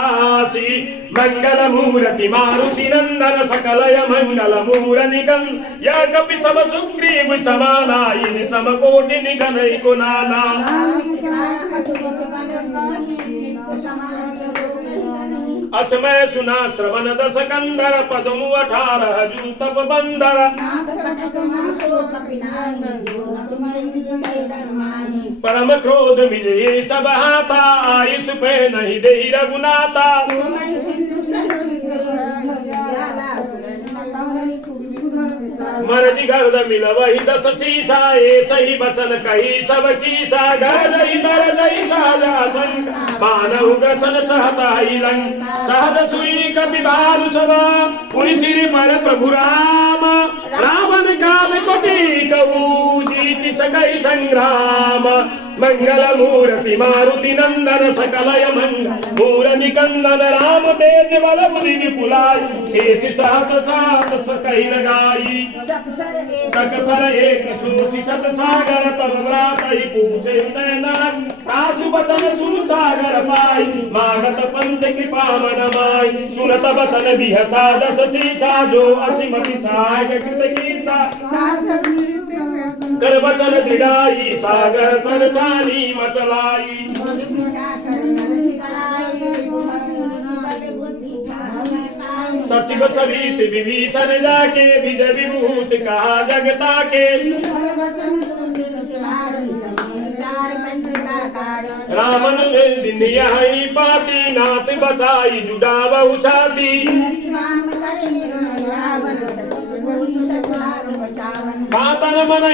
आसी मंगल मूर्ति मारुति नंदन सकलय मंगल मूरनिकं या कपि सब सुग्रीव समाना इन समकोटि निगनई को नाना असमय सुना श्रवण दस कंदर पदमु 18 जू तप बंदर परम क्रोध मिले सब हाथा आयुष पे नहीं दे रघुनाथा मरदी गर्द मिल वही 10 शीशा ए सही बचन कही सब कीसा घर दई दर दई साजा संग मानव गसन चाहता ही लंग सहज सुई कपि बारु सभा पुनि सिर पर प्रभु राम रावण काल कोटि कहू जीति सकई संग्राम मंगल मूर्ति मारुति नंदन सकलय मंगल मूर निकंदन राम तेज बल बुद्धि विपुलाई शेष सहत सात सकई लगाई सकसर एक सुषि सत सागर तब व्रातई पूछे तैनान तासु बचन सुन सागर पाई मागत पंथ कृपा मन माई सुनत बचन बिहसा 10 शीशा जो असीमति सहायक कृत कीसा कर वचन दृढ़ाई सागर सरठानी मचलाई सचिव सवित विभीषण जाके विजय विभूत कहा जगता के रामन दिन यही पाती नाथ बचाई जुड़ाव उछाती कातन मन